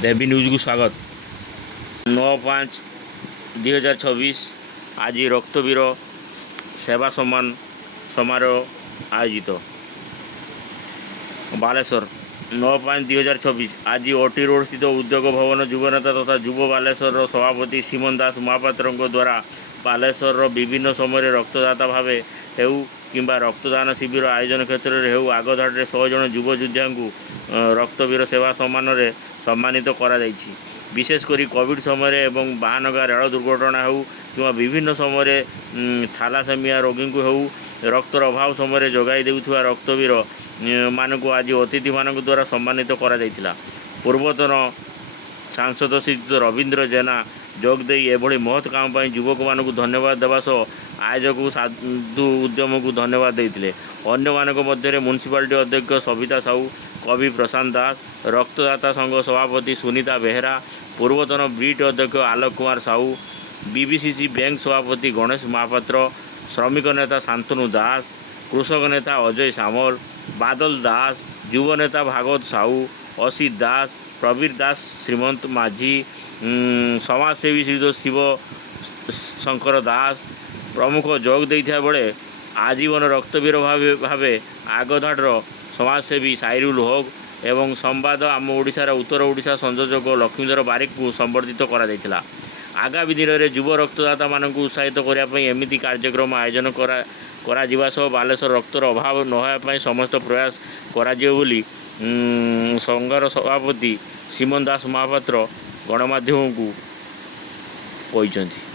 देवी news को स्वागत। 9/5/2024 आज रक्तवीर सेवा सम्मान समारोह आयोजित बालेश्वर। 9/5/2024 आज ओटी रोड स्थित उद्योग भवन युवनेता तथा युव बालेश्वर सभापति सीमन दास महापात्र द्वारा बालेश्वर विभिन्न समय रक्तदाता भाव हेउ किंबा रक्तदान शिविर आयोजन क्षेत्र में हेउ आगधाड़े 100 जन युव योद्धा रक्तवीर सेवा सम्मान सम्मानित करा जायछि। विशेषकर कोविड समय एवं बाहानगा रेल दुर्घटना हो कि विभिन्न समय थालासेमिया रोगी को हो रक्तर अभाव समय जगाई देउथुवा रक्तवीर मानक आज अतिथि मान द्वारा सम्मानित करा जायथिला। पूर्वतन सांसद श्री रवींद्र जेना जोगदे एभली महत् काम पर युवक मान धन्यवाद देवा सह आयोजक साधु उद्यम को धन्यवाद देते। अन्य मानक मध्य म्युनिसिपालिटी अध्यक्ष सविता साहू, कवि प्रशांत दास, रक्तदाता संघ सभापति सुनीता बेहेरा, पूर्वतन ब्रिट अध्यक्ष आलोक कुमार साहू, बीबीसीसी बैंक सभापति गणेश महापात्र, श्रमिक नेता शांतनु दास, कृषक नेता अजय सामल, बादल दास, युव नेता भागवत साहू, असित दास, प्रवीर दास, श्रीमंत माझी, समाजसेवी श्री शिव शंकर दास प्रमुख जोग देता बेले आजीवन रक्तवीर भाव आगधाड़ समाजसेवी साइरुल हक एवं संवाद आम ओडिशार उत्तर ओडिशा संयोजक लक्ष्मीधर बारिक को संबर्धित करा जायतिला। आगामी दिन में युव रक्तदाता मान उत्साहित करने एमती कार्यक्रम आयोजन करा जिबा सह बालेश्वर रक्तर अभाव नहोया समस्त प्रयास करा बोली संघर सभापति सीमन दास महापात्र गणमाध्यम को कहते।